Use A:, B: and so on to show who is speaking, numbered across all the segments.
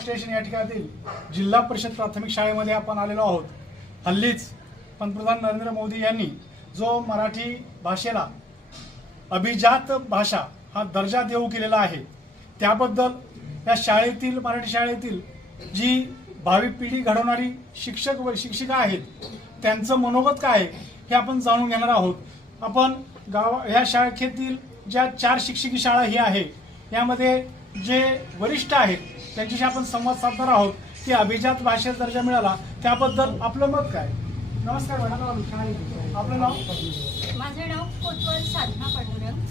A: Station या ठिकाणी जिल्हा परिषद प्राथमिक शाळेमध्ये आपण आलेलो आहोत. हल्लीच पंतप्रधान नरेंद्र मोदी यांनी जो मराठी भाषेला अभिजात भाषा हा दर्जा देऊ केलेला आहे त्याबद्दल या शाळेतील मराठी शाळेतील जी भावी पिढी घडवणारी शिक्षक व शिक्षिका आहेत त्यांचं मनोगत काय आहे हे आपण जाणून घेणार आहोत. आपण गाव ह्या शाखेतील ज्या चार शिक्षकी शाळा ही आहे यामध्ये जे वरिष्ठ आहेत त्यांच्याशी आपण संवाद साधणार आहोत की अभिजात भाषेचा दर्जा मिळाला त्याबद्दल आपलं मत काय? नमस्कार मॅडम. आपलं नाव?
B: माझं नाव कोतवाल साधना पांडुरंग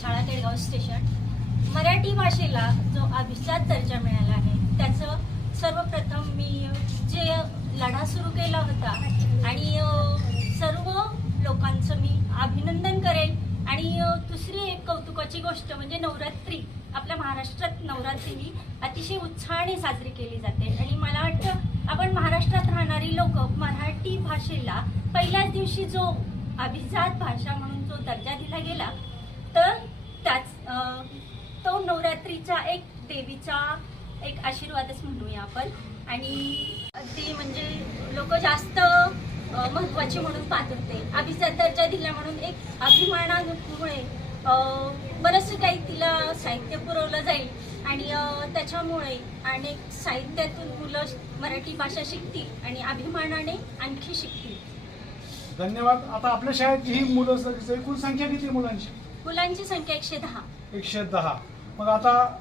B: शाळा केळगाव स्टेशन. मराठी भाषेला जो अभिजात दर्जा मिळाला आहे त्याचं सर्वप्रथम मी जे लढा सुरू केला होता आणि सर्व लोकांचं मी अभिनंदन करेल. आणि दुसरी एक कौतुकाची गोष्ट म्हणजे नवरात्री. आपल्या महाराष्ट्रात नवरात्री ही अतिशय उत्साहाने साजरी केली जाते. आणि मला वाटतं आपण महाराष्ट्रात राहणारी लोक मराठी भाषेला पहिल्याच दिवशी जो अभिजात भाषा म्हणून जो दर्जा दिला गेला तर त्याच तो नवरात्रीचा एक देवीचा एक आशीर्वादच म्हणूया आपण. आणि ती म्हणजे लोक जास्त महत्वाची म्हणून पाहत होते अभिजात दर्जा दिला म्हणून एक अभिमानामुळे बरंचसं काही तिला साहित्य पुरवलं जाईल. आणि त्याच्यामुळे अनेक साहित्यातून मुलं मराठी भाषा शिकतील आणि अभिमानाने आणखी शिकतील.
A: धन्यवाद. आता आपल्या शाळेत ही मुलं स- एकूण संख्या किती मुलांची?
B: मुलांची संख्या एकशे दहा.
A: एकशे दहा. मग आता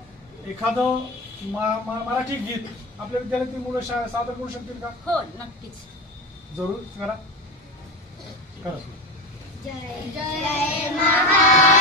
A: एखादं मराठी गीत आपल्या विद्यालयातील मुलं शा सादर करू शकतील का?
B: हो नक्कीच.
A: जरूर. करा. करा. धन्यवाद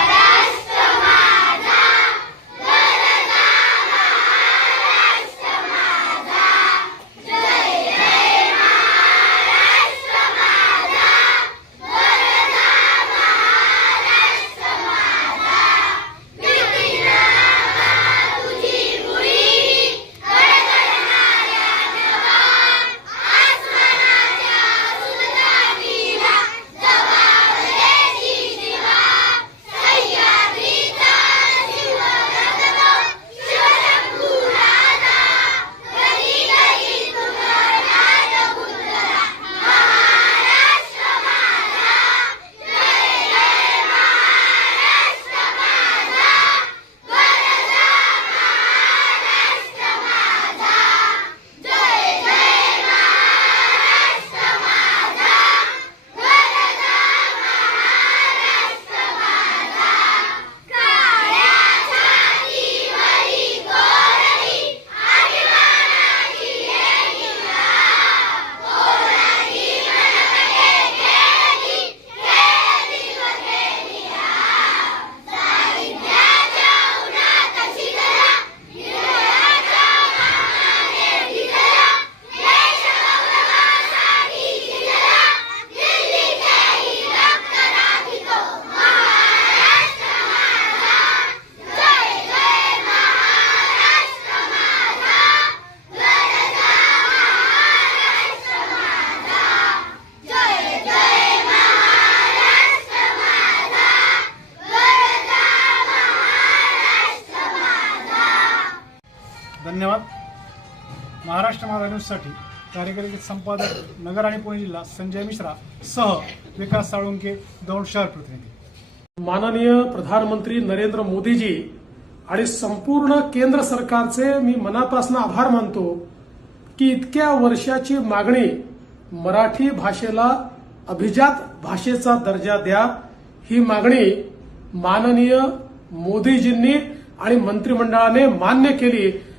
A: महाराष्ट्र माझा न्यूजसाठी कार्यकारी संपादक नगर आणि पुणे जिल्हा संजय मिश्रा सह विकास साळुंके दौंड शहर प्रतिनिधी.
C: माननीय प्रधानमंत्री नरेंद्र मोदीजी आणि संपूर्ण केंद्र सरकारचे मी मनापासून आभार मानतो की इतक्या वर्षाची मागणी मराठी भाषेला अभिजात भाषेचा दर्जा द्या ही मागणी माननीय मोदीजींनी आणि मंत्रिमंडळाने मान्य केली.